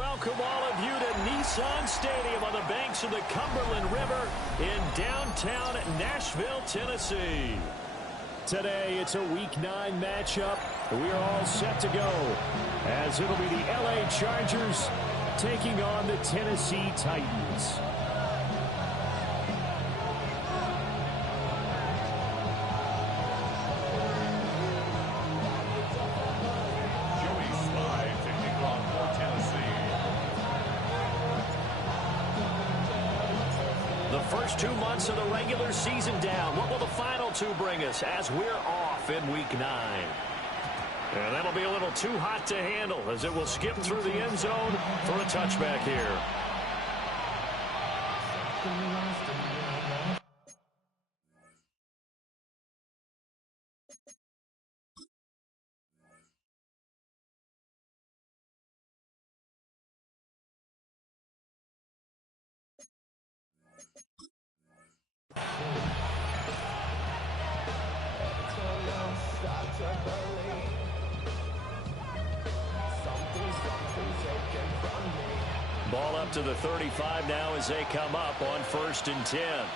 welcome all of you to Nissan Stadium on the banks of the Cumberland River in downtown Nashville, Tennessee. Today, it's a Week 9 matchup. We are all set to go, as it'll be the LA Chargers taking on the Tennessee Titans. First 2 months of the regular season down. What will the final 2 bring us as we're off in Week 9? And that'll be a little too hot to handle as it will skip through the end zone for a touchback here. Ball up to the 35 now as they come up on 1st and 10.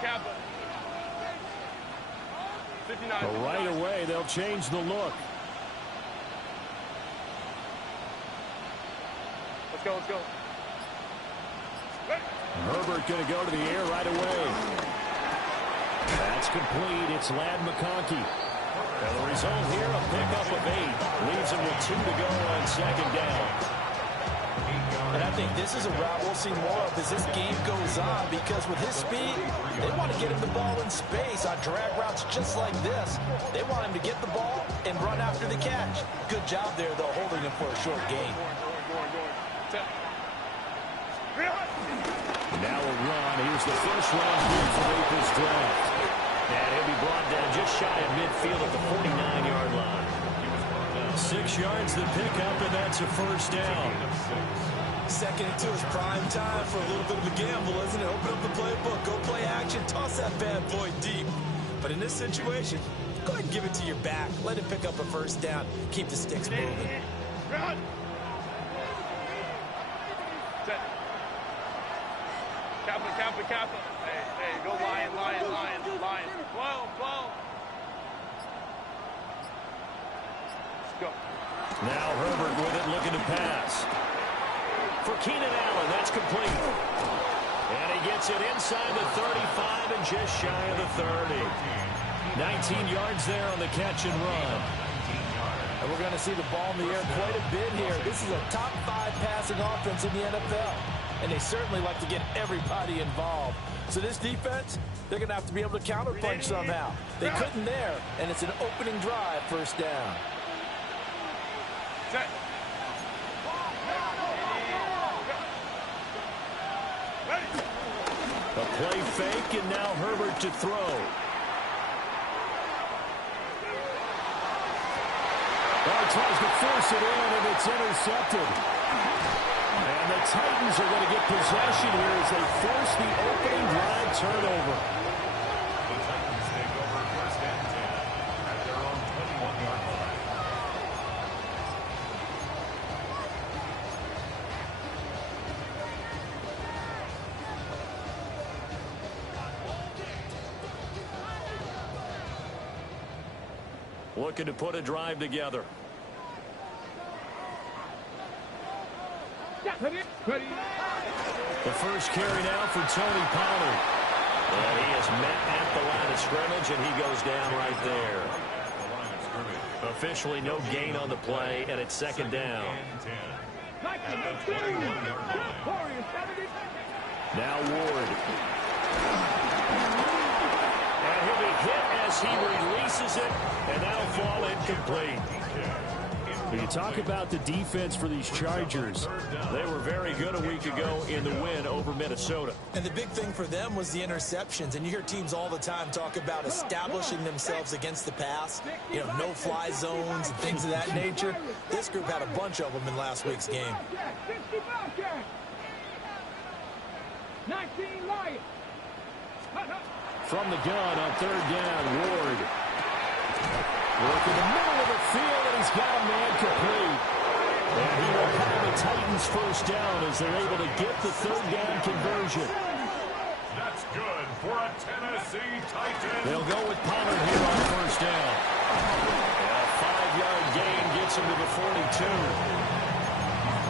Kappa. 59. Right away, they'll change the look. Let's go. Herbert going to go to the air right away. That's complete. It's Ladd McConkey. And the result here, a pickup of 8. Leaves him with 2 to go on 2nd down. And I think this is a route we'll see more of as this game goes on, because with his speed, they want to get him the ball in space on drag routes just like this. They want him to get the ball and run after the catch. Good job there, though, holding him for a short gain. Now a run. Here's the first round pick for April's draft. And he'll be brought down just shy of midfield at the 49-yard line. 6 yards the pickup, and that's a first down. 2nd and 2 is prime time for a little bit of a gamble, isn't it? Open up the playbook, go play action, toss that bad boy deep. But in this situation, go ahead and give it to your back. Let him pick up a first down. Keep the sticks moving. Run. Kappa. Hey, go Lion. 12. Let's go. Now Herbert with it, looking to pass. For Keenan Allen, that's complete. And he gets it inside the 35 and just shy of the 30. 19 yards there on the catch and run. And we're going to see the ball in the air quite a bit here. This is a top 5 passing offense in the NFL. And they certainly like to get everybody involved. So this defense, they're going to have to be able to counterpunch somehow. They couldn't there, and it's an opening drive, first down. Set. A play fake, and now Herbert to throw. Tries to force it in, and it's intercepted. And the Titans are going to get possession here as they force the opening drive turnover. The Titans take over 1st and 10 at their own 21-yard line. Looking to put a drive together. The first carry now for Tony Pollard. And he is met at the line of scrimmage, and he goes down right there. Officially no gain on the play, and it's 2nd down. Now Ward. And he'll be hit as he releases it, and that'll fall incomplete. You talk about the defense for these Chargers. They were very good a week ago in the win over Minnesota. And the big thing for them was the interceptions. And you hear teams all the time talk about establishing themselves against the pass. You know, no-fly zones and things of that nature. This group had a bunch of them in last week's game. From the gun on 3rd down, Ward. Work in the middle of the field, and he's got a man complete. And he will have the Titans first down as they're able to get the third down conversion. That's good for a Tennessee Titan. They'll go with Pollard here on first down. And a 5-yard gain gets him to the 42.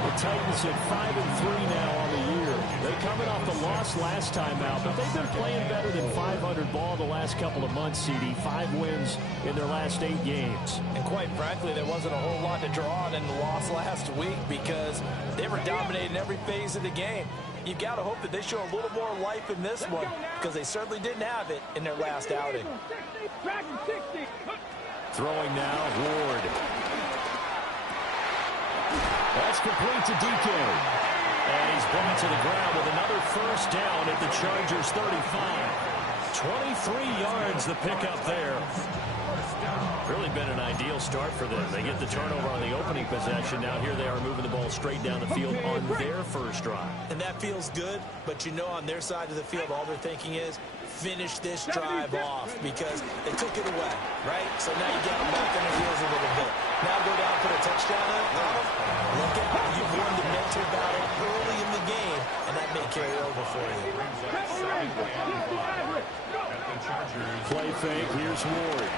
The Titans at 5-3 now on the year. They're coming off the loss last time out, but they've been playing better than 500 ball the last couple of months, CD. 5 wins in their last 8 games. And quite frankly, there wasn't a whole lot to draw on in the loss last week because they were dominating every phase of the game. You've got to hope that they show a little more life in this one because they certainly didn't have it in their last outing. Throwing now, Ward. That's complete to DK. And he's brought to the ground with another first down at the Chargers' 35. 23 yards the pickup there. Really been an ideal start for them. They get the turnover on the opening possession. Now here they are moving the ball straight down the field on their first drive. And that feels good, but you know on their side of the field, all they're thinking is finish this drive off because they took it away, right? So now you get them back on their heels a little bit. Now go down, put a touchdown on them. Look out, you've won the mental battle early in the game, and that may carry over for you. Play fake, here's Ward.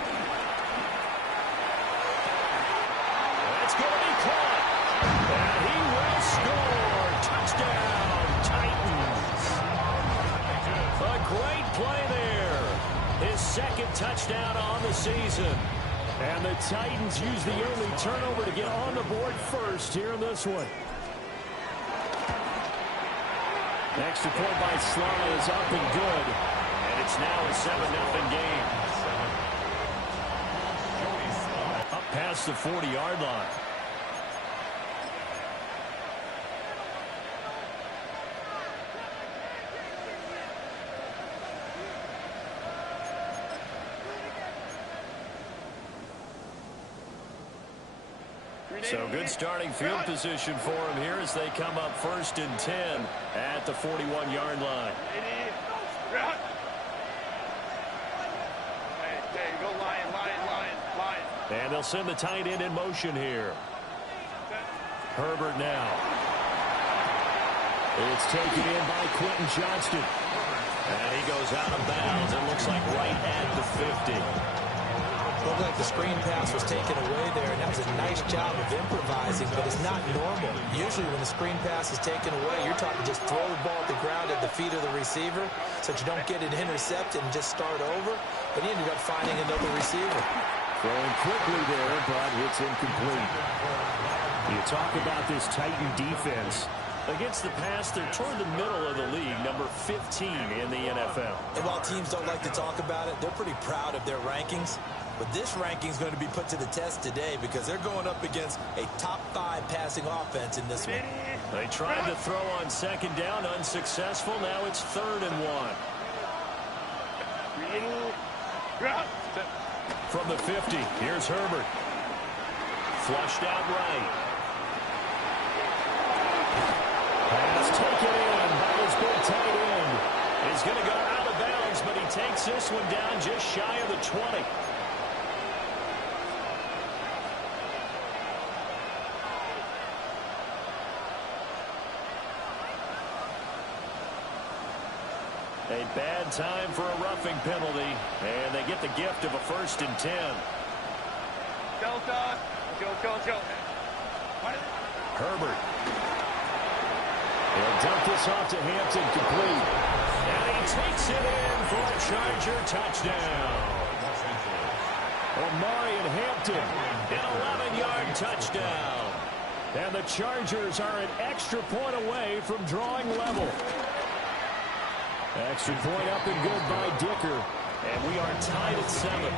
That's going to be caught. And he will score. Touchdown, Titans. A great play there. His second touchdown on the season. And the Titans use the early turnover to get on the board first here in this one. Extra point by Sly is up and good. And it's now a 7-0 game. Up past the 40-yard line. So good starting field position for him here as they come up 1st and 10 at the 41-yard line. Hey, go line. And they'll send the tight end in motion here. Herbert now. It's taken in by Quentin Johnston. And he goes out of bounds. It looks like right at the 50. Looked like the screen pass was taken away there, and that was a nice job of improvising, but it's not normal. Usually when the screen pass is taken away, you're talking just throw the ball at the ground at the feet of the receiver so that you don't get it intercepted and just start over. But he ended up finding another receiver. Throwing quickly there, but it's incomplete. You talk about this Titan defense. Against the pass, they're toward the middle of the league, number 15 in the NFL. And while teams don't like to talk about it, they're pretty proud of their rankings. But this ranking is going to be put to the test today because they're going up against a top 5 passing offense in this one. They tried to throw on second down, unsuccessful. Now it's 3rd and 1. From the 50, here's Herbert. Flushed out right. Pass taken in by his big tight end. He's going to go out of bounds, but he takes this one down just shy of the 20. A bad time for a roughing penalty, and they get the gift of a 1st and 10. Delta, go. Herbert. He'll dump this off to Hampton, complete. And he takes it in for a Charger touchdown. Omarion Hampton, an 11-yard touchdown. And the Chargers are an extra point away from drawing level. Extra point up and good by Dicker. And we are tied at 7.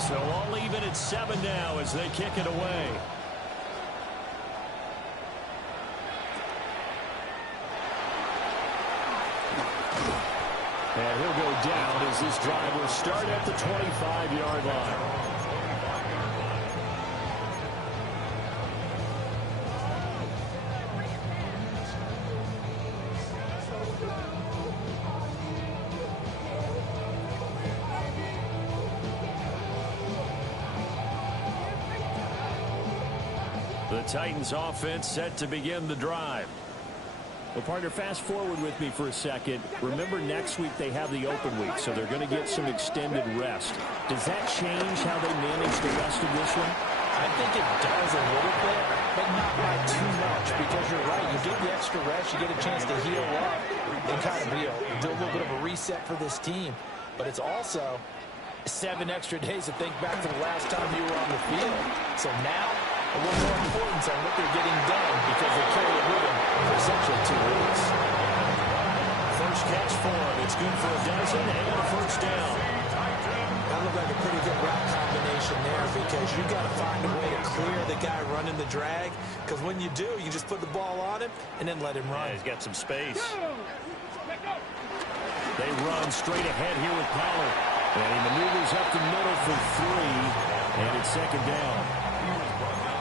So all even at 7 now as they kick it away. And he'll go down as this drive will start at the 25-yard line. The Titans offense set to begin the drive. Well, partner, fast forward with me for a second. Remember, next week they have the open week, so they're going to get some extended rest. Does that change how they manage the rest of this one? I think it does a little bit, but not by too much, because you're right. You get the extra rest, you get a chance to heal up and kind of do a little bit of a reset for this team. But it's also 7 extra days to think back to the last time you were on the field. So now, a little more importance on what they're getting done because they carry it with them for essentially 2 weeks. First catch for him. It's good for a dozen and a first down. That looked like a pretty good route combination there because you got to find a way to clear the guy running the drag, because when you do, you just put the ball on him and then let him run. Yeah, he's got some space. They run straight ahead here with Pollard. And he maneuvers up the middle for 3, and it's second down.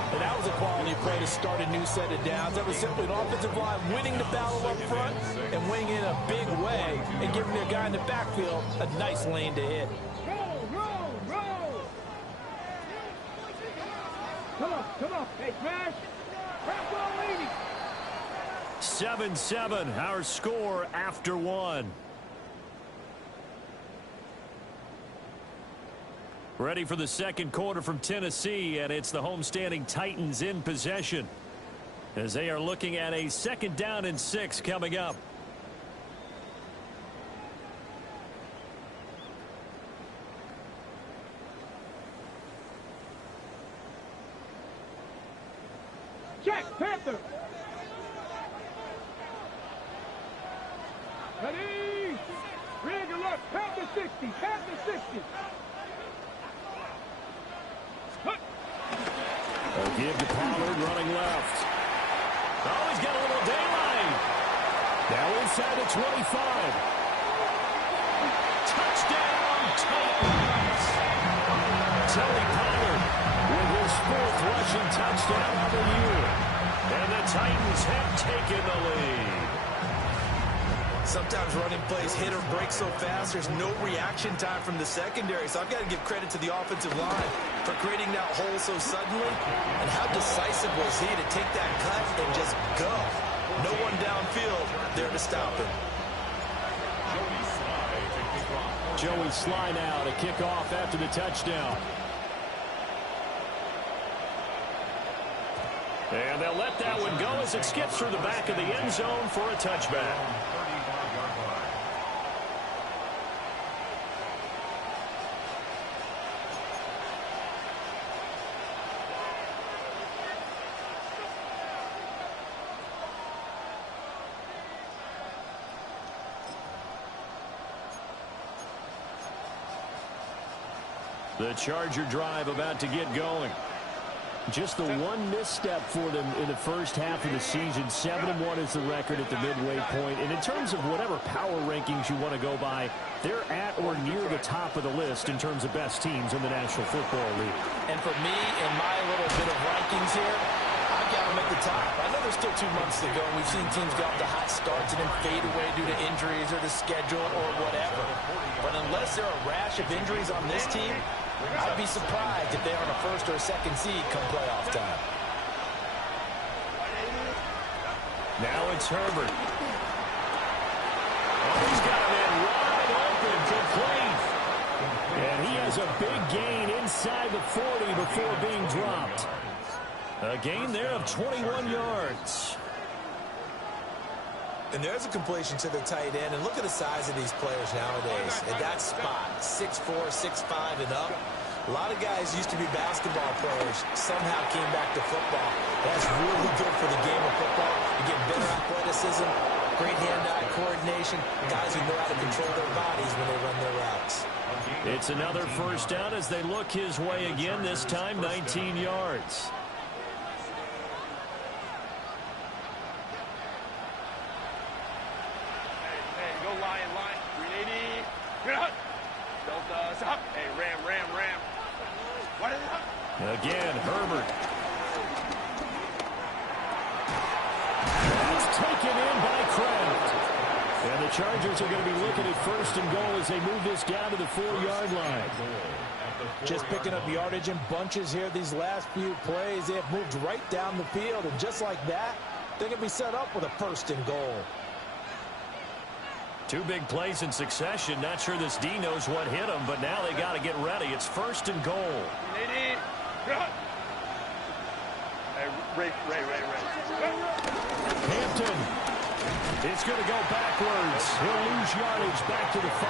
And that was a quality play to start a new set of downs. That was simply an offensive line winning the battle up front and winning in a big way and giving their guy in the backfield a nice lane to hit. Come on. Hey, Smash. 7-7, our score after 1. Ready for the second quarter from Tennessee, and it's the homestanding Titans in possession as they are looking at a 2nd down and 6 coming up. Check, Panther. Ready. Rig alert. Panther 60. Panther 60. A give to Pollard running left. Oh, he's got a little daylight. Now inside the 25. Touchdown, Titans. Tony Pollard with his 4th rushing touchdown of the year. And the Titans have taken the lead. Sometimes running plays hit or break so fast, there's no reaction time from the secondary. So I've got to give credit to the offensive line for creating that hole so suddenly. And how decisive was he to take that cut and just go? No one downfield there to stop him. Joey Sly now to kick off after the touchdown. And they'll let that one go as it skips through the back of the end zone for a touchback. The Charger drive about to get going. Just the one misstep for them in the first half of the season. 7-1 is the record at the midway point. And in terms of whatever power rankings you want to go by, they're at or near the top of the list in terms of best teams in the National Football League. And for me, in my little bit of rankings here, I've got them at the top. I know there's still 2 months to go. We've seen teams get off to hot starts and then fade away due to injuries or the schedule or whatever. But unless there are a rash of injuries on this team, I'd be surprised if they're on a 1st or a 2nd seed come playoff time. Now it's Herbert. Oh, he's got a man wide open, complete. And he has a big gain inside the 40 before being dropped. A gain there of 21 yards. And there's a completion to the tight end. And look at the size of these players nowadays. At that spot, 6'4", 6'5", and up. A lot of guys used to be basketball players, somehow came back to football. That's really good for the game of football. You get better athleticism, great hand-eye coordination, guys who know how to control their bodies when they run their routes. It's another first down as they look his way again, this time 19 yards. Again, Herbert. That's taken in by Kraft. And the the Chargers are going to be looking at first and goal as they move this down to the 4-yard line. Just picking up yardage in bunches here these last few plays. They have moved right down the field, and just like that, they're going to be set up with a first and goal. 2 big plays in succession. Not sure this D knows what hit him, but now they got to get ready. It's first and goal. Ray. Hampton. It's going to go backwards. He'll lose yardage back to the 5.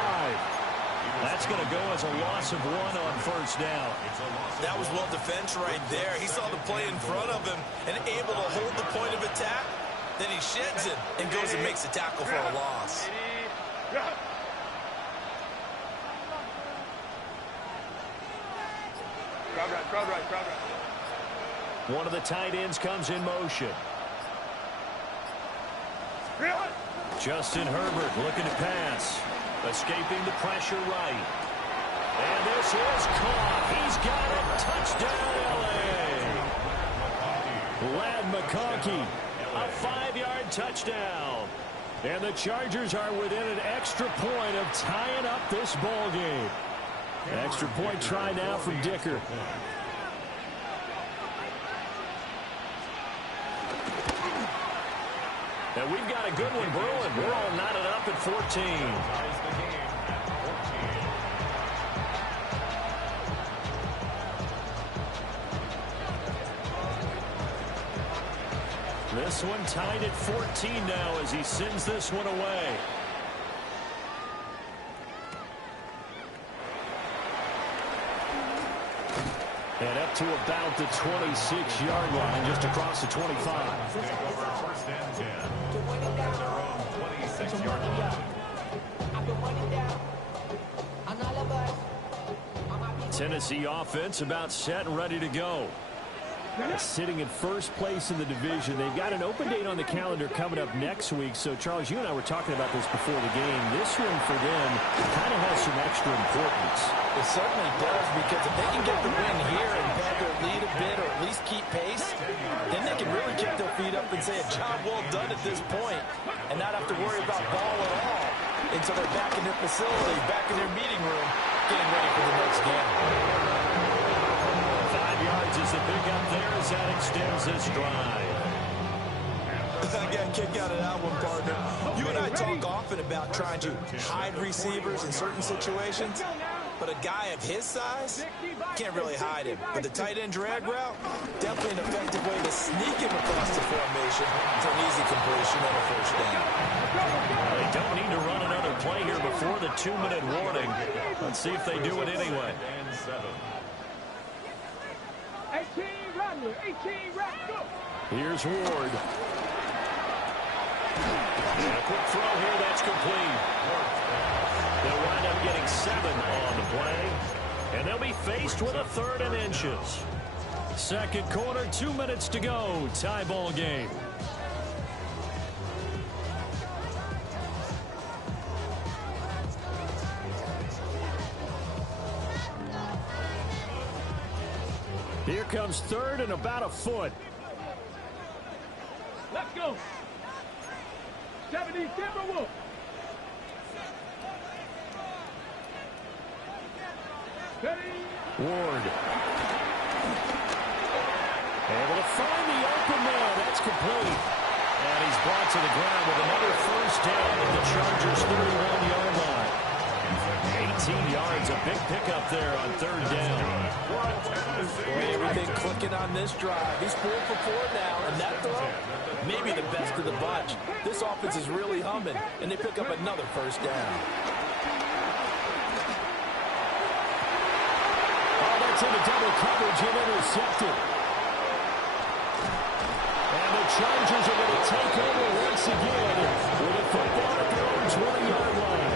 That's going to go as a loss of 1 on first down. That was well defense right there. He saw the play in front of him and able to hold the point of attack. Then he sheds it and goes and makes a tackle for a loss. Crowd right. One of the tight ends comes in motion. Justin Herbert looking to pass. Escaping the pressure right. And this is caught. He's got it. Touchdown, L.A. Ladd McConkey. A 5-yard touchdown. And the Chargers are within an extra point of tying up this ball game. An extra point try now from Dicker. And we've got a good one brewing. We're all knotted up at 14. This one tied at 14 now as he sends this one away. And up to about the 26-yard line, just across the 25. First and 10 at their own 26-yard line. Tennessee offense about set and ready to go. Sitting in first place in the division. They've got an open date on the calendar coming up next week. So, Charles, you and I were talking about this before the game. This one for them kind of has some extra importance. It certainly does, because if they can get the win here and pad their lead a bit or at least keep pace, then they can really kick their feet up and say a job well done at this point and not have to worry about ball at all until they're back in their facility, back in their meeting room, getting ready for the next game. 5 yards is the pickup there as that extends this drive. I got a kick out of that one, partner. You and I talk often about trying to hide receivers in certain situations, but a guy of his size can't really hide him. But the tight end drag route, definitely an effective way to sneak him across the formation for an easy completion and a first down. They don't need to run another play here before the 2-minute warning. Let's see if they do it anyway. 18 run, go. Here's Ward. And a quick throw here, that's complete. They'll wind up getting 7 on the play. And they'll be faced with a 3rd and inches. Second quarter, 2 minutes to go. Tie ball game. Here comes 3rd and about a foot. Let's go. 70 Timberwolves. Ward. Able to find the open man. That's complete. And he's brought to the ground with another first down at the Chargers' 31-yard line. 18 yards, a big pickup there on 3rd down. Boy, everything clicking on this drive. He's 4 for 4 now, and that throw, maybe the best of the bunch. This offense is really humming, and they pick up another first down. Oh, that's into double coverage and intercepted. And the Chargers are going to take over once again with a football at their own 20-yard line.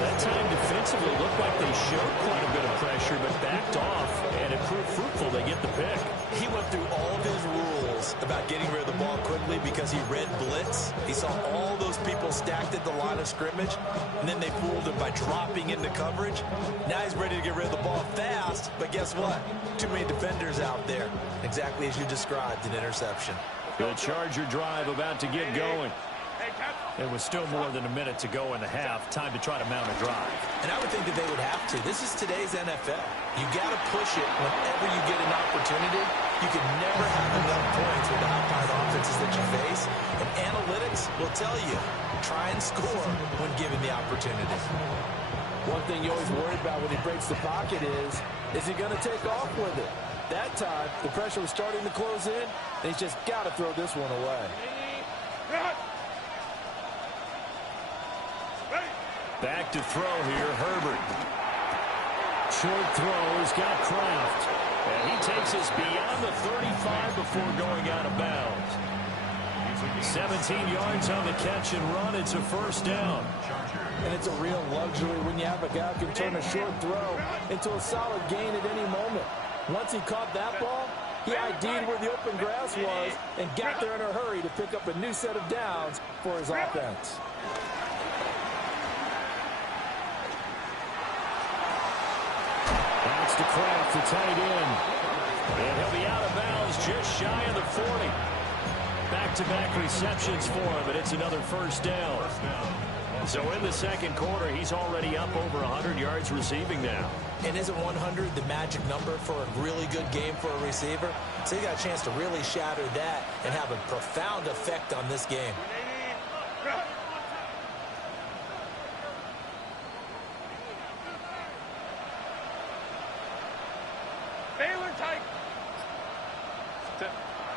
That time defensively looked like they showed quite a bit of pressure, but backed off, and it proved fruitful. They get the pick. He went through all of his rules about getting rid of the ball quickly because he read blitz. He saw all those people stacked at the line of scrimmage, and then they fooled him by dropping into coverage. Now he's ready to get rid of the ball fast, but guess what? Too many defenders out there. Exactly as you described, an interception. The Charger drive about to get going. Hey, It was still more than a minute to go in the half. Time to try to mount a drive. And I would think that they would have to. This is today's NFL. You got to push it whenever you get an opportunity. You can never have enough points with the high-powered offenses that you face. And analytics will tell you, try and score when given the opportunity. One thing you always worry about when he breaks the pocket is he going to take off with it? That time, the pressure was starting to close in, and he's just got to throw this one away. Back to throw here, Herbert. Short throw has got Kraft. And he takes us beyond the 35 before going out of bounds. 17 yards on the catch and run. It's a first down. And it's a real luxury when you have a guy who can turn a short throw into a solid gain at any moment. Once he caught that ball, he ID'd where the open grass was and got there in a hurry to pick up a new set of downs for his offense. That's to Kraft, the tight end. And he'll be out of bounds just shy of the 40. Back-to-back receptions for him, and it's another first down. So in the second quarter, he's already up over 100 yards receiving now. And isn't 100 the magic number for a really good game for a receiver? So he got a chance to really shatter that and have a profound effect on this game.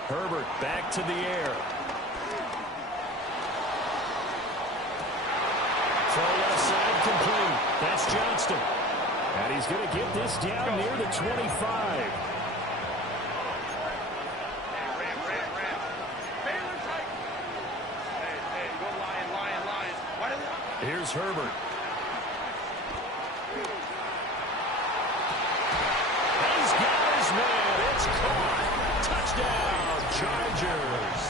Herbert back to the air. Throw left side complete. That's Johnston. And he's going to get this down near the 25. Here's Herbert. He's got his man. It's caught. Touchdown, Chargers.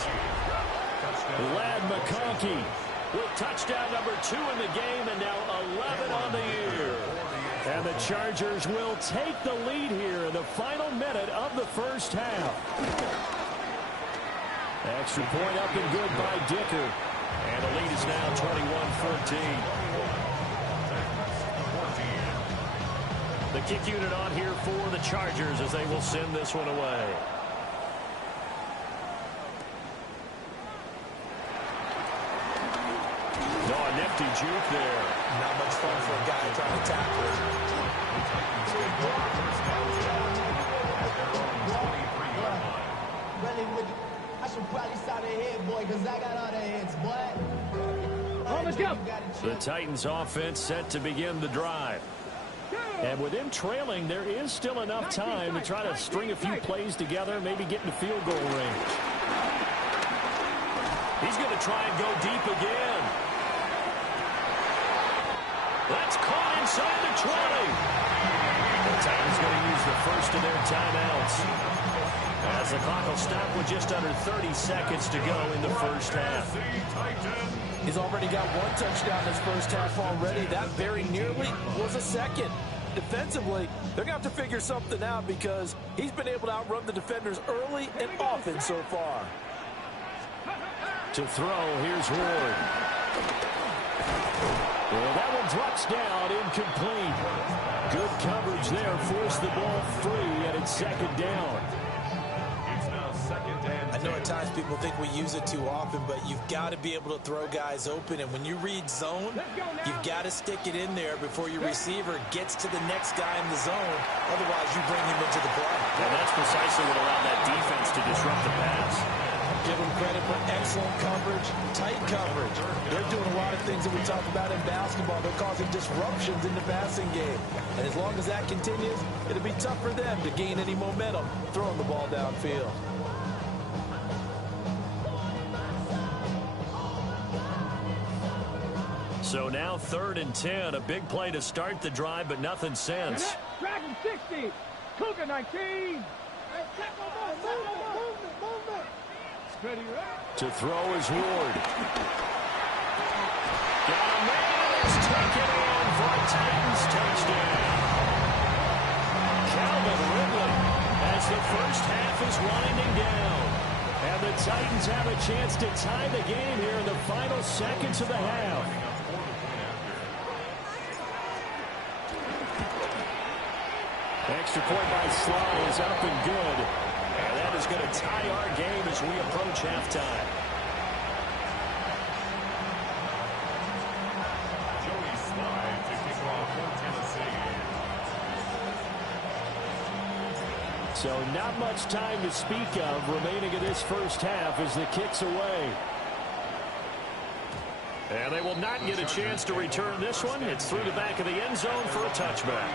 Ladd McConkey with touchdown number 2 in the game, and now 11 on the year. And the Chargers will take the lead here in the final minute of the first half. Extra point up and good by Dicker. And the lead is now 21-14. The kick unit on here for the Chargers as they will send this one away. Oh, a nifty juke there. Not much fun for a guy trying to tackle it. I should probably start a head, boy, because I got all the heads, boy. Let's go. The Titans offense set to begin the drive. And with him trailing, there is still enough time to try to string a few plays together, maybe get into field goal range. He's going to try and go deep again. That's caught inside the 20. The Titans going to use the first of their timeouts. As the clock will stop with just under 30 seconds to go in the first half. He's already got one touchdown this first half already. That very nearly was a second. Defensively, they're going to have to figure something out because he's been able to outrun the defenders early and often so far. To throw, here's Ward. Well, that one drops down, incomplete. Good coverage there, forced the ball free, and it's second down. I know at times people think we use it too often, but you've got to be able to throw guys open. And when you read zone, you've got to stick it in there before your receiver gets to the next guy in the zone. Otherwise, you bring him into the play. And that's precisely what allowed that defense to disrupt the pass. Give them credit for excellent coverage, tight coverage. They're doing a lot of things that we talk about in basketball. They're causing disruptions in the passing game. And as long as that continues, it'll be tough for them to gain any momentum throwing the ball downfield. So now 3rd and 10, a big play to start the drive, but nothing since. Dragon 60, Cougar 19. To throw is Ward. Got a man, it's taken in for a Titans touchdown. Calvin Ridley as the first half is winding down. And the Titans have a chance to tie the game here in the final seconds of the half. Extra point by Sly is up and good. And that is going to tie our game as we approach halftime. Joey Sly to kick off for Tennessee. So not much time to speak of remaining in this first half as the kick's away. And they will not get a chance to return this one. It's through the back of the end zone for a touchback.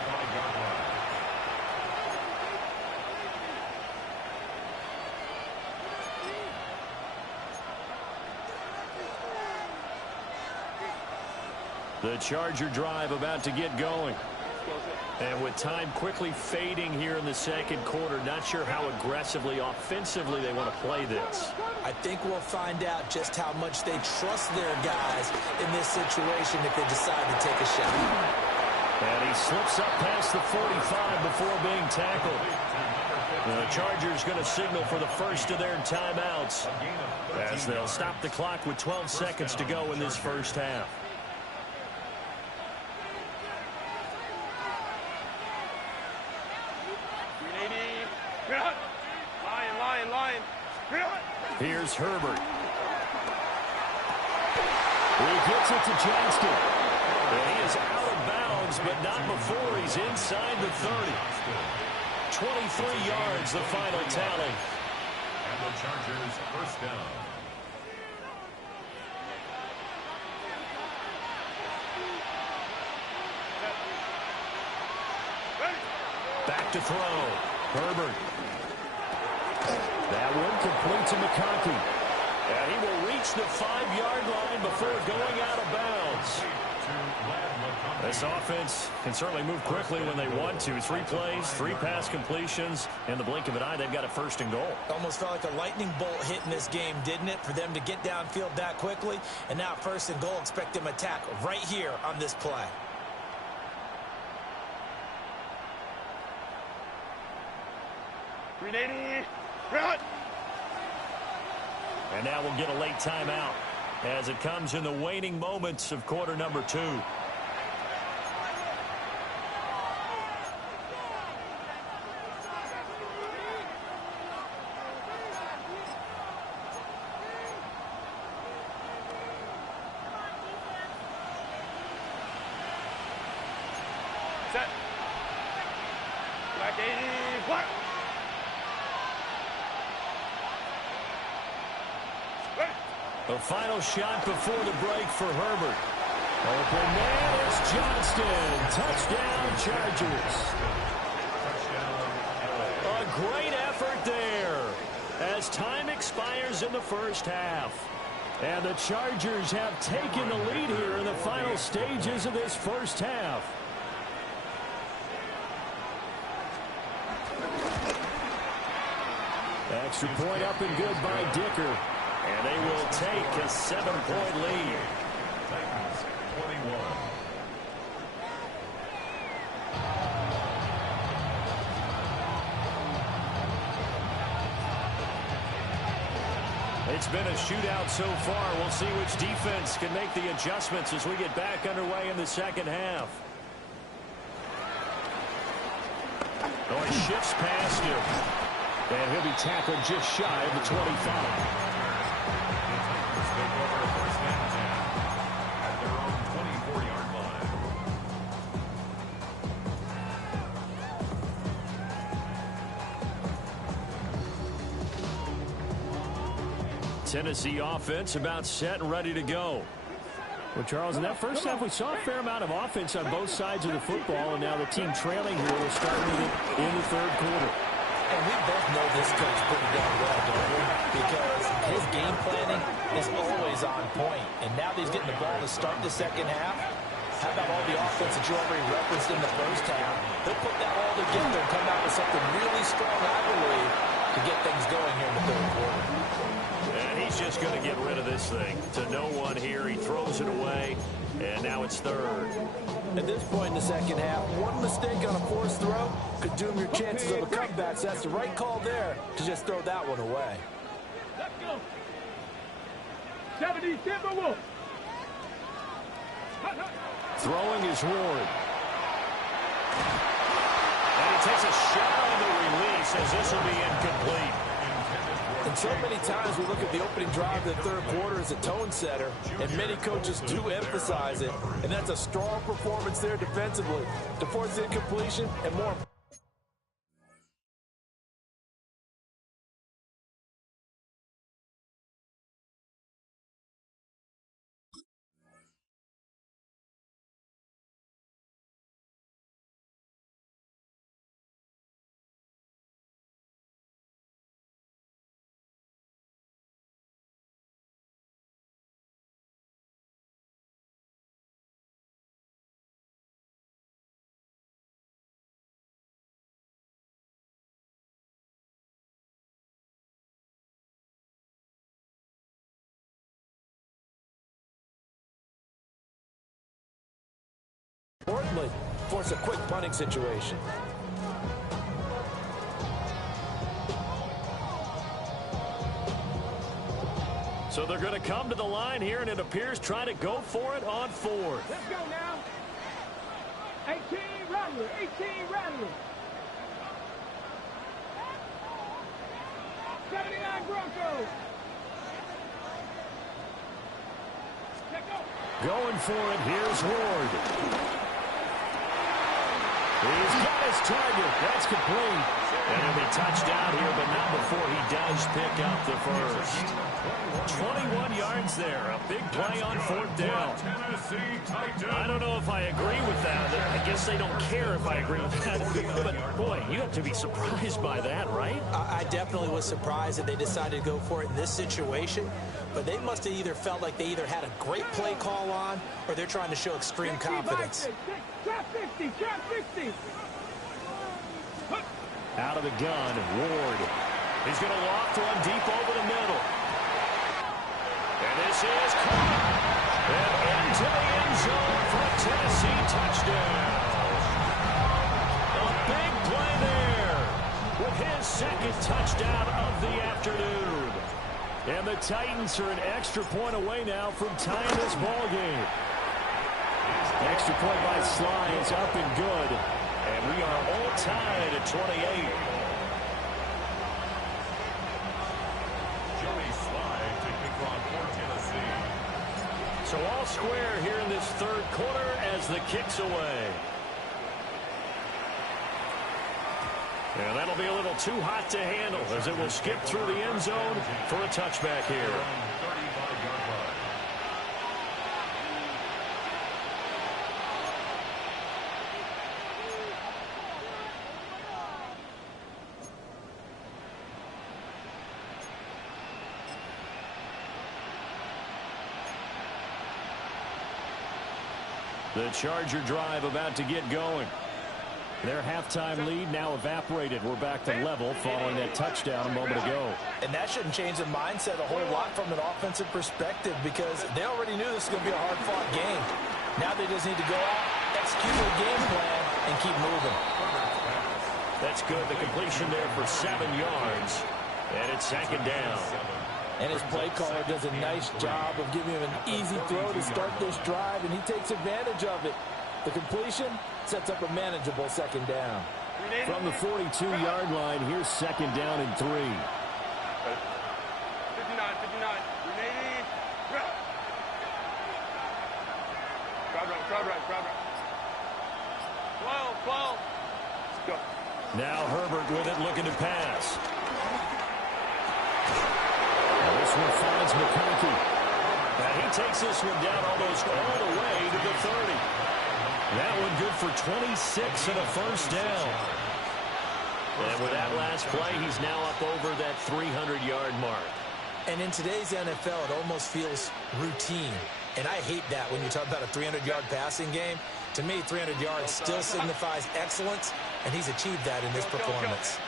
The Charger drive about to get going. And with time quickly fading here in the second quarter, not sure how aggressively, offensively they want to play this. I think we'll find out just how much they trust their guys in this situation if they decide to take a shot. And he slips up past the 45 before being tackled. The Chargers going to signal for the first of their timeouts as they'll stop the clock with 12 seconds to go in this first half. Here's Herbert. He gets it to Johnston. And he is out of bounds, but not before he's inside the 30. 23 yards, the final tally. And the Chargers first down. Back to throw. Herbert. That one complete to McConkey. And he will reach the 5-yard line before going out of bounds. This offense can certainly move quickly when they want to. 3 plays, 3 pass completions. In the blink of an eye, they've got a first and goal. Almost felt like a lightning bolt hit in this game, didn't it? For them to get downfield that quickly. And now first and goal, expect them to attack right here on this play. And now we'll get a late timeout as it comes in the waning moments of quarter number 2. Set. Back 80. What? The final shot before the break for Herbert. Open man is Johnston. Touchdown, Chargers. A great effort there as time expires in the first half. And the Chargers have taken the lead here in the final stages of this first half. Extra point up and good by Dicker. And they will take a 7-point lead. Titans 21. It's been a shootout so far. We'll see which defense can make the adjustments as we get back underway in the second half. Oh, he shifts past him. And he'll be tackled just shy of the 25. Take over first and 10 at their own 24-yard line. Tennessee offense about set and ready to go. Well, Charles, in that first half, we saw a fair amount of offense on both sides of the football, and now the team trailing here will start in the third quarter. And we both know this coach pretty darn well, don't we? Because his game planning is always on point. And now that he's getting the ball to start the second half, how about all the offense that you already referenced in the first half? He'll put that all together and come out with something really strong, I believe, to get things going here in the third quarter. And he's just going to get rid of this thing to no one here. He throws it away, and now it's third. At this point in the second half, one mistake on a forced throw could doom your chances of a comeback. So that's the right call there to just throw that one away. Let's go. 70 Timberwolves. Throwing is Ward. And he takes a shot on the release as this will be incomplete. And so many times we look at the opening drive of the third quarter as a tone setter, and many coaches do emphasize it. And that's a strong performance there defensively to force the incompletion and more. Importantly, force a quick punting situation. So they're going to come to the line here, and it appears trying to go for it on fourth. Let's go now. 18 Rattler. 18 Rattler. 79 Broncos. Going for it. Here's Ward. He's got his target. That's complete. And he'll be touchdown here, but not before he does pick up the first. 21 yards there. A big play on fourth down. I don't know if I agree with that. I guess they don't care if I agree with that. But, boy, you have to be surprised by that, right? I definitely was surprised that they decided to go for it in this situation. But they must have either felt like they either had a great play call on or they're trying to show extreme confidence. Trap 60. Trap 60. Out of the gun, Ward. He's going to loft one deep over the middle. And this is caught. And into the end zone for a Tennessee touchdown. A big play there with his second touchdown of the afternoon. And the Titans are an extra point away now from tying this ball game. Extra point by Sly is up and good. And we are all tied at 28. Joey Sly taking off for Tennessee. So all square here in this third quarter as the kick's away. And that'll be a little too hot to handle as it will skip through the end zone for a touchback here. 35-yard line. The Charger drive about to get going. Their halftime lead now evaporated. We're back to level following that touchdown a moment ago. And that shouldn't change the mindset a whole lot from an offensive perspective because they already knew this was going to be a hard-fought game. Now they just need to go out, execute their game plan, and keep moving. That's good. The completion there for 7 yards. And it's second down. And his play caller does a nice job of giving him an easy throw to start this drive, and he takes advantage of it. The completion sets up a manageable second down. From the 42-yard line, here's second down and 3. 59, 59. Grenade. Crowd right. 12. Let's go. Now Herbert with it, looking to pass. And this one finds McConkey. And he takes this one down almost all the way to the 30. That one good for 26 and a first down. And with that last play, he's now up over that 300-yard mark. And in today's NFL, it almost feels routine. And I hate that when you talk about a 300-yard passing game. To me, 300 yards still signifies excellence, and he's achieved that in this performance.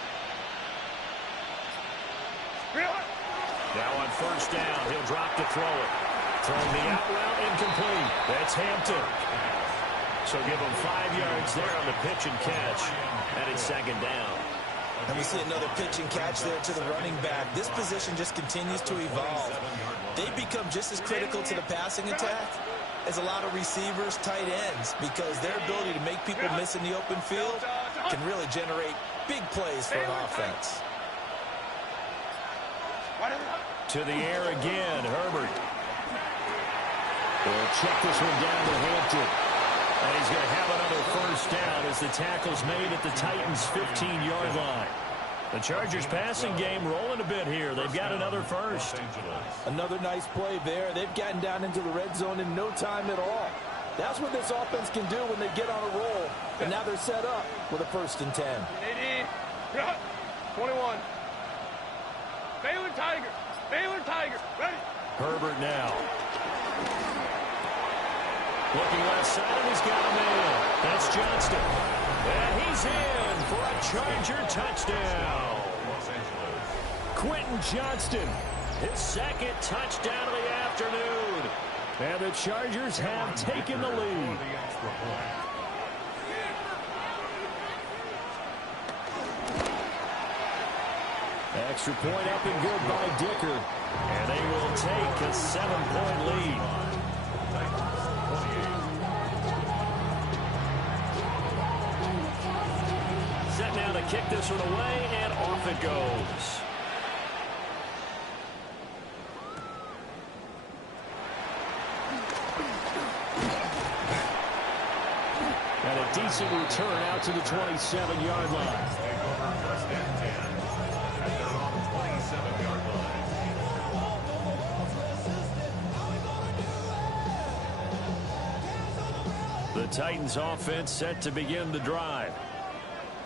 Now on first down, he'll drop to throw it. Throwing the out route incomplete. That's Hampton. So give him 5 yards there on the pitch and catch. And it's second down. And we see another pitch and catch there to the running back. This position just continues to evolve. They become just as critical to the passing attack as a lot of receivers, tight ends, because their ability to make people miss in the open field can really generate big plays for an offense. To the air again, Herbert. They'll check this one down to Hampton. And he's going to have another first down as the tackle's made at the Titans' 15-yard line. The Chargers passing game rolling a bit here. They've got another first. Another nice play there. They've gotten down into the red zone in no time at all. That's what this offense can do when they get on a roll. And now they're set up with a 1st and 10. 21. Baylor Tiger. Baylor Tiger. Ready. Herbert now. Looking left side, and he's got a man. That's Johnston. And he's in for a Charger touchdown. Quentin Johnston, his 2nd touchdown of the afternoon. And the Chargers have taken the lead. Extra point up and good by Dicker. And they will take a 7-point lead. Set now to kick this one away, and off it goes. And a decent return out to the 27-yard line. The Titans offense set to begin the drive.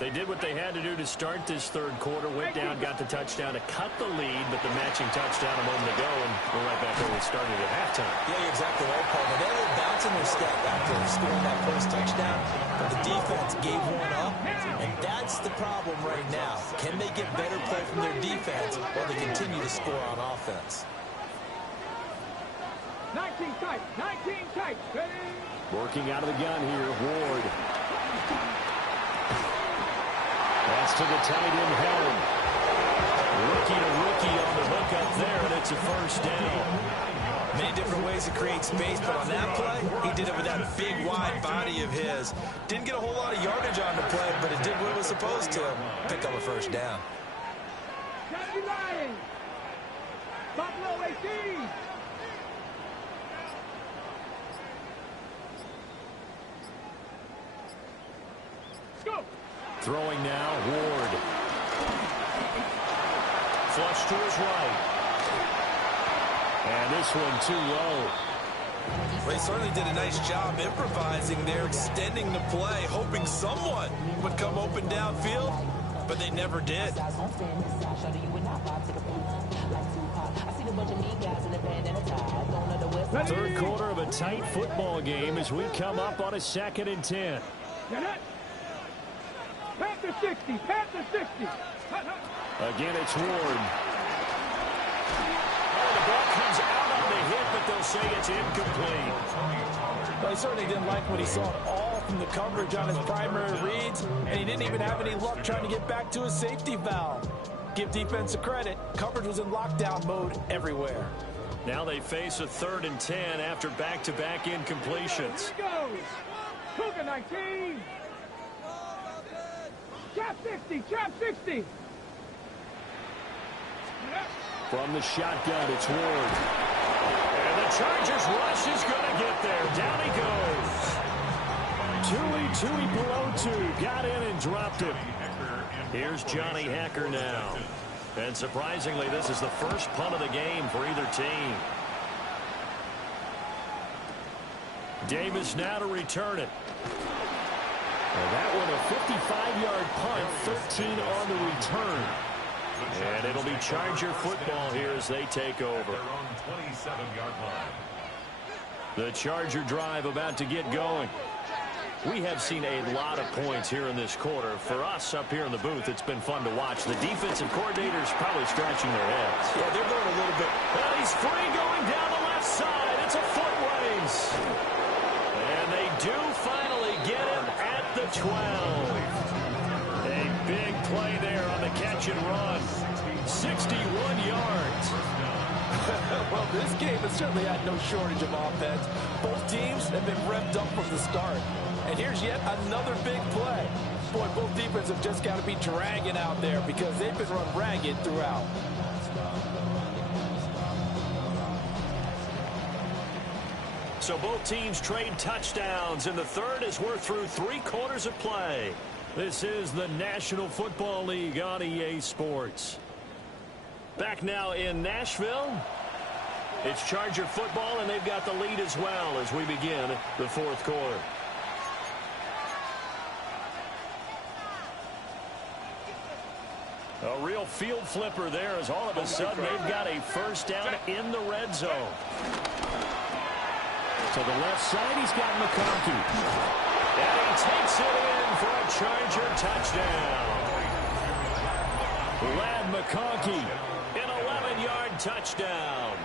They did what they had to do to start this 3rd quarter, went down, got the touchdown to cut the lead, but the matching touchdown a moment ago, and we're right back where we started at halftime. Yeah, you're exactly right, partner. They were bouncing their step after scoring that first touchdown, but the defense gave one up, and that's the problem right now. Can they get better play from their defense while they continue to score on offense? 19 tight. 19 tight. Ready. Working out of the gun here, Ward. That's to the tight end, Helm. Rookie to rookie on the hook up there, and it's a first down. Many different ways to create space, but on that play, he did it with that big, wide body of his. Didn't get a whole lot of yardage on the play, but it did what it was supposed to. Pick up a first down. Johnny Ryan. Buffalo 18. Go. Throwing now, Ward. Flush to his right. And this one too low. Well, he certainly did a nice job improvising there, extending the play, hoping someone would come open downfield, but they never did. 3rd quarter of a tight football game as we come up on a 2nd and 10. Panther 60. Panther 60. Again, it's Ward. Oh, the ball comes out on the hit, but they'll say it's incomplete. Well, he certainly didn't like what he saw all from the coverage on his primary reads, and he didn't even have any luck trying to get back to his safety valve. Give defense a credit. Coverage was in lockdown mode everywhere. Now they face a 3rd and 10 after back-to-back incompletions. Here he goes. Cougar 19. Chop 60. Chop 60. From the shotgun, it's Ward. And the Chargers rush is going to get there. Down he goes. Tui below 2. Got in and dropped it. Here's Johnny Hekker now. And surprisingly, this is the first punt of the game for either team. Davis now to return it. And that one a 55-yard punt, 13 on the return. And it'll be Charger football here as they take over. The Charger drive about to get going. We have seen a lot of points here in this quarter. For us up here in the booth, it's been fun to watch. The defensive coordinators probably scratching their heads. Yeah, they're going a little bit. And he's free going down the left side. It's a foot race. And they do finally get him at the 12. A big play there on the catch and run. 61 yards. Well, this game has certainly had no shortage of offense. Both teams have been revved up from the start. And here's yet another big play. Boy, both defenses have just got to be dragging out there because they've been run ragged throughout. So both teams trade touchdowns in the third as we're through 3 quarters of play. This is the National Football League on EA Sports. Back now in Nashville. It's Charger football, and they've got the lead as well as we begin the fourth quarter. A real field flipper there as all of a sudden they've got a first down in the red zone. To the left side, he's got McConkey. And he takes it in for a Charger touchdown. Ladd McConkey, an 11-yard touchdown.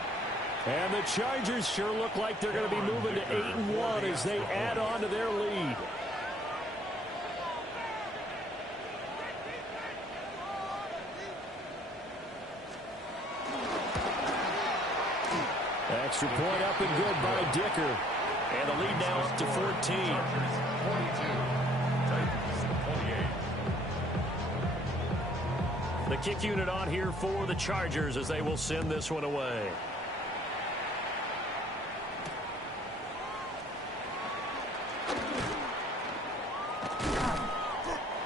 And the Chargers sure look like they're going to be moving to 8-1 as they add on to their lead. Extra point up and good by Dicker. And the lead now up to 14. The kick unit on here for the Chargers as they will send this one away.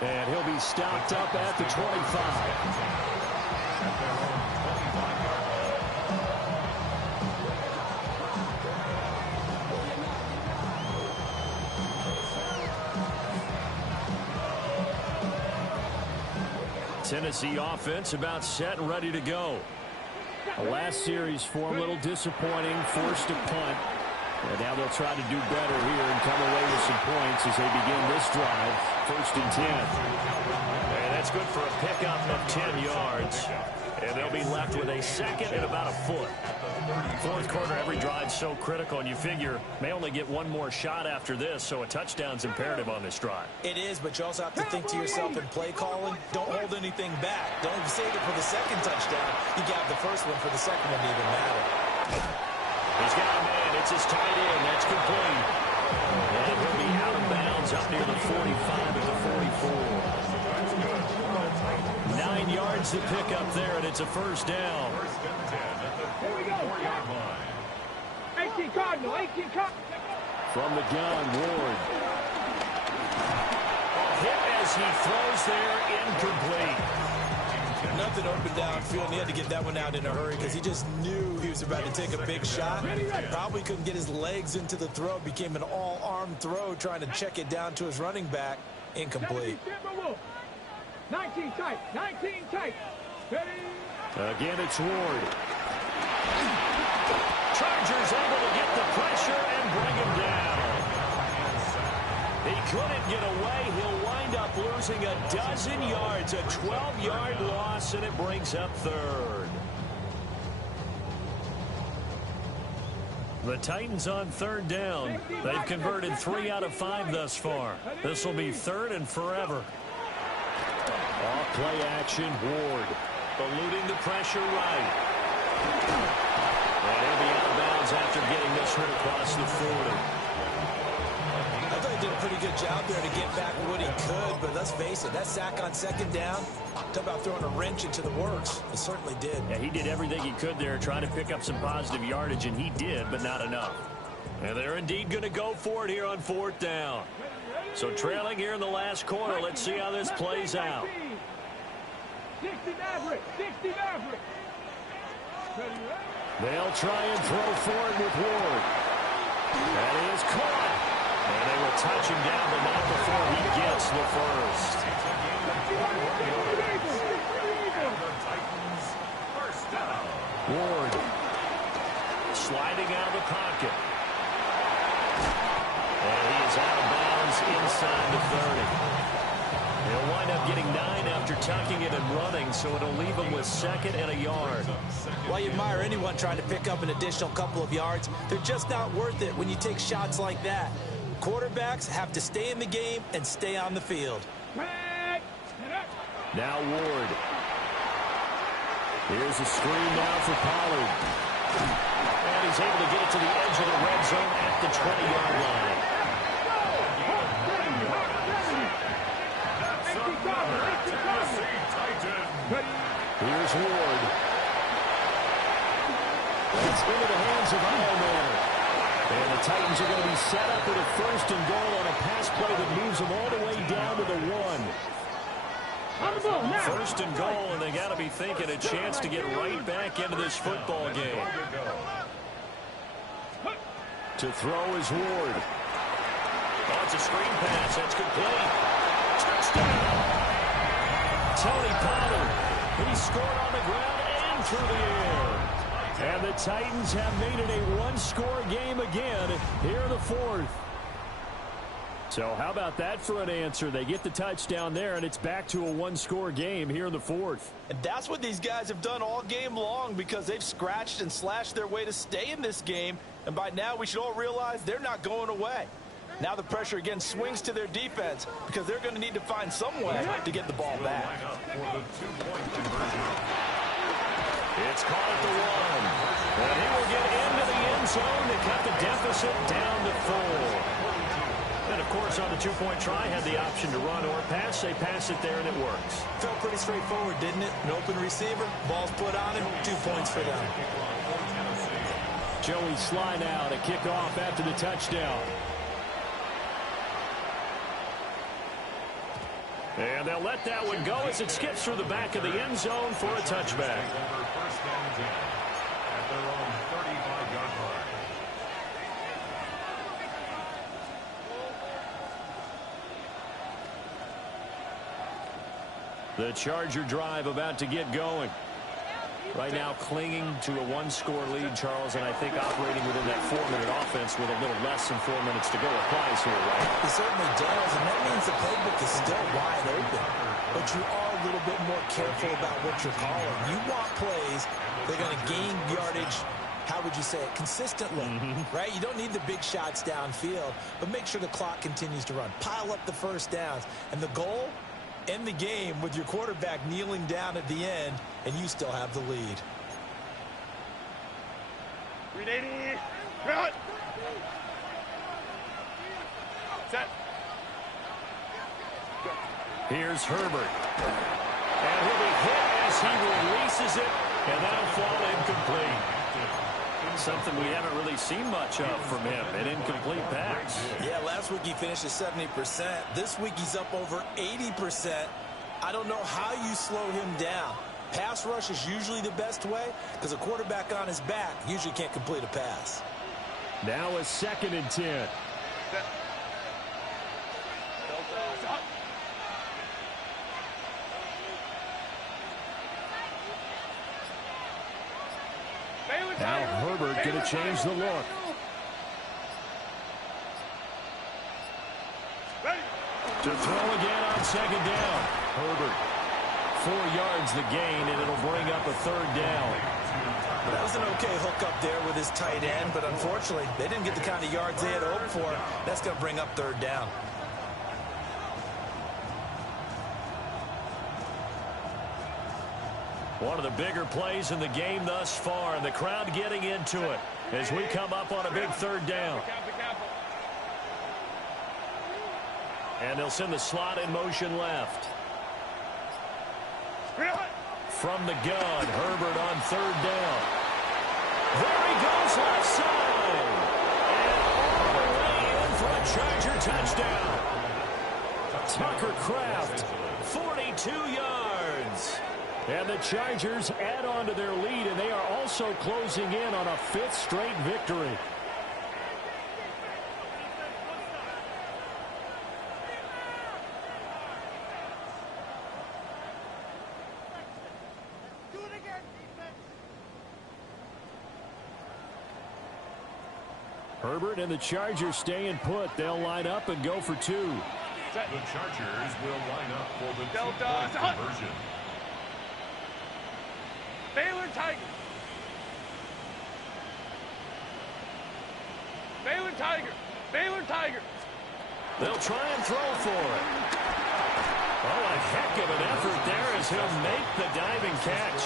And he'll be stopped up at the 25. Tennessee offense about set and ready to go. The last series for a little disappointing, forced a punt. And now they'll try to do better here and come away with some points as they begin this drive. 1st and 10. And that's good for a pickup of 10 yards. And they'll be left with a second and about a foot. Fourth quarter, every drive's so critical, and you figure may only get one more shot after this, so a touchdown's imperative on this drive. It is, but you also have to think to yourself in play calling, don't hold anything back. Don't save it for the second touchdown. You got the first one for the second one to even matter. He's got a man. It's his tight end. That's complete. And he'll be out of bounds up near the 45 at the 44. 9 yards to pick up there, and it's a first down. Here we go. 18 Cardinal, 18 Cardinal. From the gun, Ward. Hit as he throws there, incomplete. Nothing open downfield, and he had to get that one out in a hurry because he just knew he was about to take a big shot. Probably couldn't get his legs into the throw. Became an all-arm throw trying to check it down to his running back. Incomplete. 19 tight, 19 tight. Again, it's Ward. Chargers able to get the pressure and bring him down. He couldn't get away. He'll wind up losing a dozen yards, a 12-yard loss, and it brings up third. The Titans on third down. They've converted 3 out of 5 thus far. This will be third and forever. Off play action, Ward. Eluding the pressure right. And he'll be out of bounds after getting this one across the 40. I thought he did a pretty good job there to get back what he could, but let's face it, that sack on second down, talk about throwing a wrench into the works. It certainly did. Yeah, he did everything he could there trying to pick up some positive yardage, and he did, but not enough. And they're indeed going to go for it here on 4th down. So trailing here in the last quarter, let's see how this plays out. 60 Maverick, 60 Maverick. They'll try and throw forward with Ward. That is caught. And they will touch him down, but not before he gets the first. Ward sliding out of the pocket. And he is out of bounds inside the 30. He'll wind up getting 9 after tucking it and running, so it'll leave him with 2nd and a yard. Well, you admire anyone trying to pick up an additional couple of yards. They're just not worth it when you take shots like that. Quarterbacks have to stay in the game and stay on the field. Now Ward. Here's a screen now for Pollard. And he's able to get it to the edge of the red zone at the 20-yard line. Here's Ward. It's into the hands of Manor. And the Titans are going to be set up with a 1st and goal on a pass play that moves them all the way down to the 1. 1st and goal, and they got to be thinking a chance to get right back into this football game. To throw is Ward. Oh, it's a screen pass. That's complete. Touchdown! Tony Pollard. He scored on the ground and through the air. And the Titans have made it a one-score game again here in the 4th. So how about that for an answer? They get the touchdown there, and it's back to a one-score game here in the 4th. And that's what these guys have done all game long because they've scratched and slashed their way to stay in this game. And by now, we should all realize they're not going away. Now the pressure again swings to their defense because they're going to need to find some way to get the ball back. It's caught at the 1. And he will get into the end zone to cut the deficit down to 4. And, of course, on the two-point try, had the option to run or pass. They pass it there, and it works. Felt pretty straightforward, didn't it? An open receiver, ball's put on him, 2 points for them. Joey Sly now to kick off after the touchdown. And they'll let that one go as it skips through the back of the end zone for a touchback. First down and 10 at their own 35-yard line. The Charger drive about to get going. Right now clinging to a one-score lead, Charles, and I think operating within that 4-minute offense with a little less than 4 minutes to go applies here, right? It certainly does, and that means the playbook is still wide open. But you are a little bit more careful about what you're calling. You want plays that are going to gain yardage, how would you say it, consistently, right? You don't need the big shots downfield, but make sure the clock continues to run. Pile up the first downs. And the goal? End the game with your quarterback kneeling down at the end, and you still have the lead. 380. Cut. Set. Here's Herbert. And he'll be hit as he releases it, and that'll fall incomplete. Something we haven't really seen much of from him, an incomplete pass. Yeah, last week he finished at 70%. This week he's up over 80%. I don't know how you slow him down. Pass rush is usually the best way because a quarterback on his back usually can't complete a pass. Now a 2nd and 10. Now Herbert going to change the look. To throw again on 2nd down. Herbert, 4 yards the gain, and it'll bring up a 3rd down. That was an okay hook up there with his tight end, but unfortunately, they didn't get the kind of yards they had hoped for. That's going to bring up 3rd down. One of the bigger plays in the game thus far, and the crowd getting into it as we come up on a big 3rd down. And they'll send the slot in motion left. From the gun, Herbert on 3rd down. There he goes left side. And all the way in for a Charger touchdown. Tucker Kraft, 42 yards. And the Chargers add on to their lead, and they are also closing in on a 5th straight victory. Herbert and the Chargers staying put. They'll line up and go for 2. The Chargers will line up for the two-point conversion. Baylor Tigers. Baylor Tigers. Baylor Tigers. They'll try and throw for it. Oh, a heck of an effort there as he'll make the diving catch.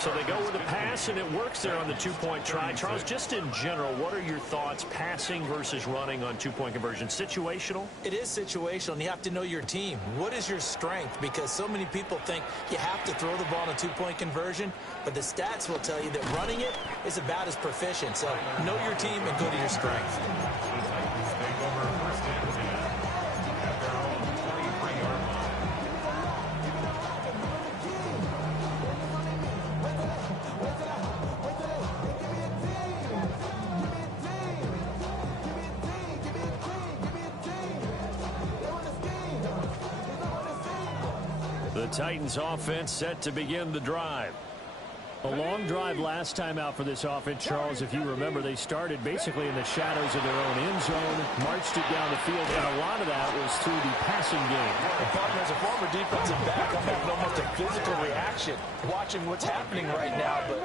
So they go with the pass, and it works there on the two-point try. Charles, just in general, what are your thoughts passing versus running on two-point conversion? Situational? It is situational, and you have to know your team. What is your strength? Because so many people think you have to throw the ball on a two-point conversion, but the stats will tell you that running it is about as proficient. So know your team and go to your strength. The Titans take over first and 10 at their own 23-yard line. The Titans offense set to begin the drive. A long drive last time out for this offense, Charles. If you remember, they started basically in the shadows of their own end zone, marched it down the field, and a lot of that was through the passing game. And partner, as a former defensive back, I'm having almost a physical reaction watching what's happening right now. But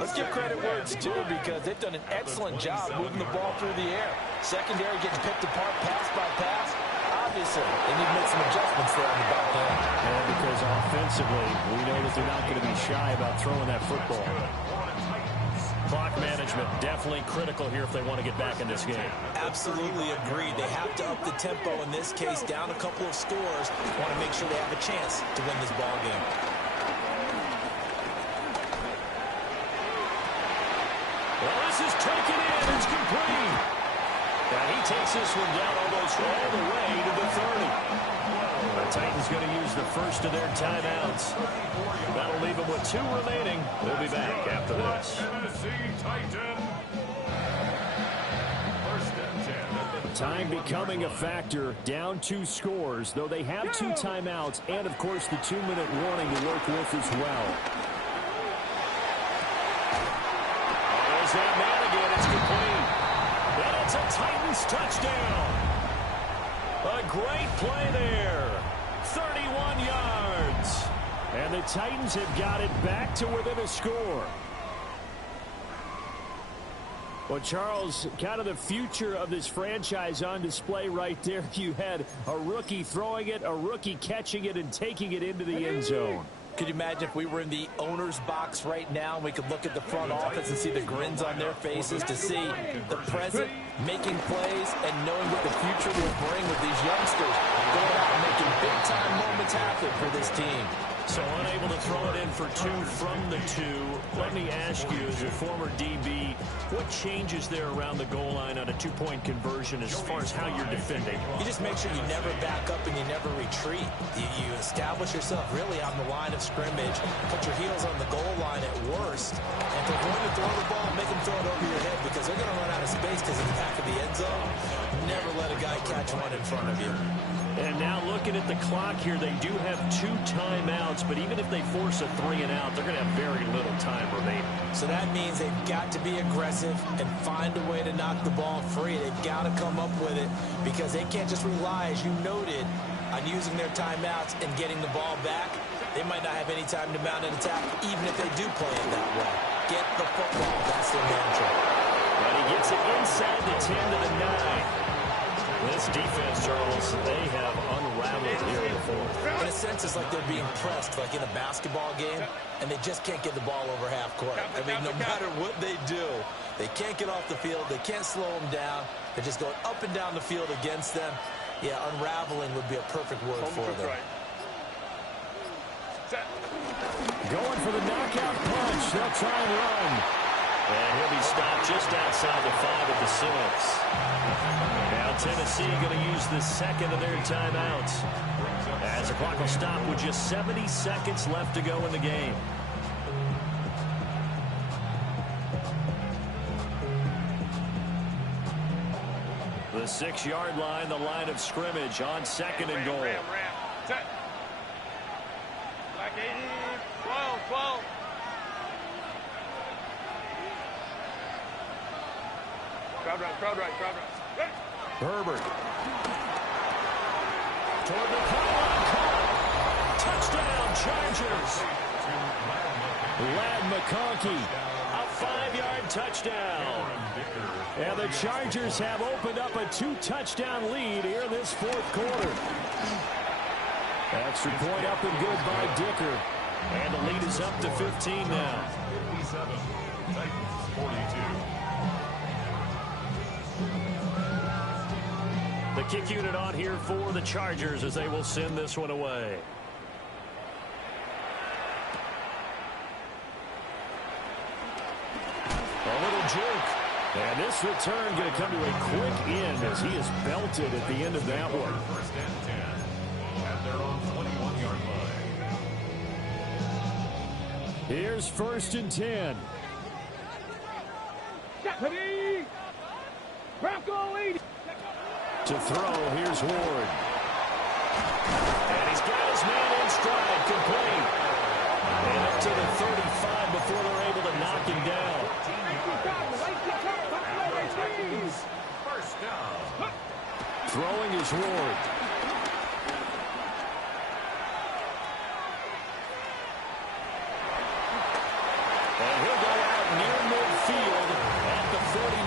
let's give credit where it's due, because they've done an excellent job moving the ball through the air. Secondary getting picked apart pass by pass. Obviously, they need to make some adjustments there on the back end. And because offensively, we know that they're not going to be shy about throwing that football. Clock management definitely critical here if they want to get back in this game. Absolutely agreed. They have to up the tempo in this case, down a couple of scores. Want to make sure they have a chance to win this ball game. Well, this is taken in. It's complete. Now he takes this one down almost all the way to the 30. The Titans going to use the first of their timeouts. That'll leave them with 2 remaining. We'll be back after this. Tennessee Titans. First and 10. Time becoming a factor, down 2 scores, though they have 2 timeouts and, of course, the 2-minute warning to work with as well. There's that man again. It's complete. And it's a Titans touchdown. A great play there. 31 yards. And the Titans have got it back to within a score. Well, Charles, kind of the future of this franchise on display right there. You had a rookie throwing it, a rookie catching it, and taking it into the end zone. Could you imagine if we were in the owner's box right now and we could look at the front office and see the grins on their faces, to see the present making plays and knowing what the future will bring with these youngsters going out and making big-time moments happen for this team. So unable to throw it in for 2 from the 2. Let me ask you, as a former DB, what changes there around the goal line on a 2-point conversion as far as how you're defending? You just make sure you never back up and you never retreat. You establish yourself really on the line of scrimmage, put your heels on the goal line at worst, and if they're going to throw the ball, make them throw it over your head, because they're going to run out of space because of the back of the end zone. Never let a guy catch one in front of you. And now looking at the clock here, they do have 2 timeouts, but even if they force a 3 and out, they're going to have very little time remaining. So that means they've got to be aggressive and find a way to knock the ball free. They've got to come up with it, because they can't just rely, as you noted, on using their timeouts and getting the ball back. They might not have any time to mount an attack, even if they do play it that way. Get the football. That's their mantra. And he gets it inside the 10 to the 9. This defense, Charles, they have unraveled here in the fourth. In a sense, it's like they're being pressed, like in a basketball game, and they just can't get the ball over half court. I mean, no matter what they do, they can't get off the field. They can't slow them down. They're just going up and down the field against them. Yeah, unraveling would be a perfect word for them. Going for the knockout punch. They'll try and run. And he'll be stopped just outside the 5 at the 6. Now Tennessee going to use the second of their timeouts, as the clock will stop with just 70 seconds left to go in the game. The 6-yard line, the line of scrimmage on 2nd and goal. Ram. Set. Back 80. 12. Crowd right. Herbert. Toward the pylon, caught. Touchdown, Chargers. Ladd McConkey. A 5-yard touchdown. And the Chargers have opened up a 2-touchdown lead here in this fourth quarter. Extra point up and good by Dicker. And the lead is up to 15 now. 57, Titans 42. The kick unit on here for the Chargers as they will send this one away. A little juke. And this return going to come to a quick end as he is belted at the end of that one. First and 10 at their own 21-yard line. Here's first and 10. Ready? Bronco lead. To throw, here's Ward. And he's got his man in stride, complete. And up to the 35 before they're able to knock him down. First down. Throwing is Ward. And he'll go out near midfield at the 49.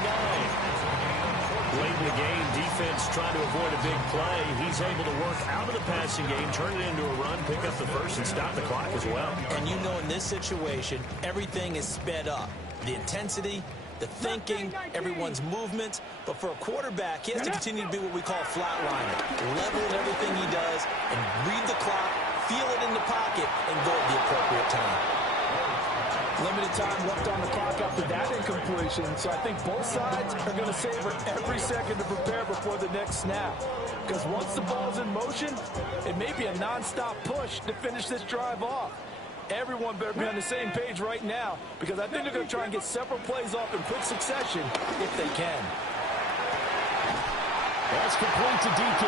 Late in the game, defense trying to avoid a big play. He's able to work out of the passing game, turn it into a run, pick up the first, and stop the clock as well. And you know in this situation, everything is sped up. The intensity, the thinking, everyone's movement. But for a quarterback, he has to continue to be what we call a flatliner. Level in everything he does and read the clock, feel it in the pocket, and go at the appropriate time. Limited time left on the clock after that incompletion, so I think both sides are going to savor every second to prepare before the next snap. Because once the ball's in motion, it may be a nonstop push to finish this drive off. Everyone better be on the same page right now, because I think they're going to try and get several plays off in quick succession if they can. That's complete to DK.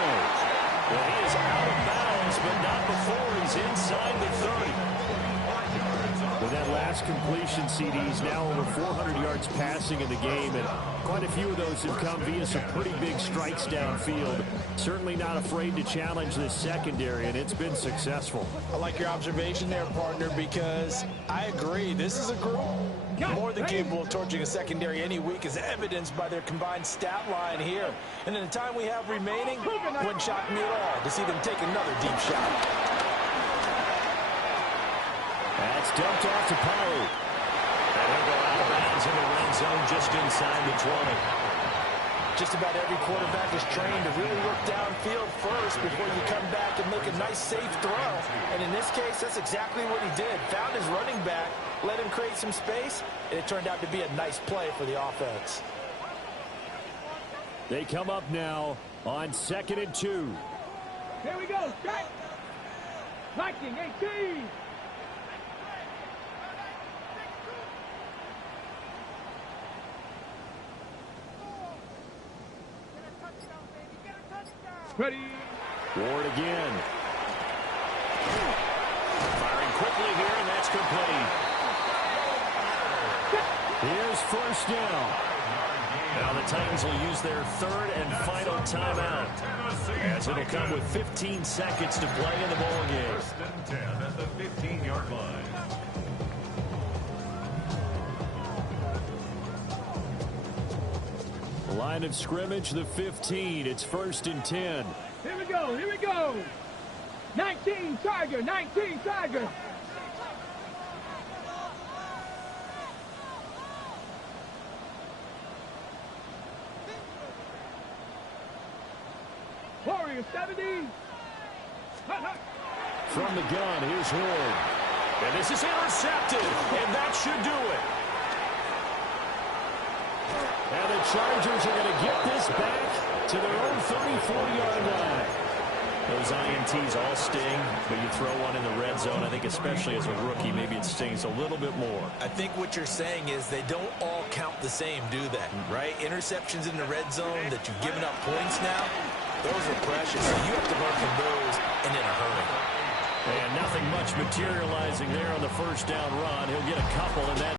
Well, he is out of bounds, but not before he's inside the 30. With that last completion, CDs now over 400 yards passing in the game, and quite a few of those have come via some pretty big strikes downfield. Certainly not afraid to challenge this secondary, and it's been successful. I like your observation there, partner, because I agree. This is a group more than capable of torching a secondary any week, as evidenced by their combined stat line here. And in the time we have remaining, wouldn't shock me at all to see them take another deep shot. That's dumped off to Pollard. And he'll go out of bounds in the red zone just inside the 20. Just about every quarterback is trained to really look downfield first before you come back and make a nice, safe throw. And in this case, that's exactly what he did. Found his running back, let him create some space, and it turned out to be a nice play for the offense. They come up now on 2nd and 2. Here we go. Strike. Viking 18. Ready. Ward again. Firing quickly here, and that's complete. Here's first down. Now the Titans will use their third and final timeout, as it'll come with 15 seconds to play in the ball game. First and 10 at the 15-yard line. Line of scrimmage, the 15. It's first and 10. Here we go. Here we go. 19 Tiger. 19 Tiger. Warrior 70. From the gun, here's Ward. And this is intercepted, and that should do it. And the Chargers are going to get this back to their own 34-yard line. Those INTs all sting, but you throw one in the red zone, I think especially as a rookie, maybe it stings a little bit more. I think what you're saying is they don't all count the same, do they? Right? Interceptions in the red zone that you've given up points now, those are precious. So you have to learn from those and in a hurry. And nothing much materializing there on the first down run. He'll get a couple, and that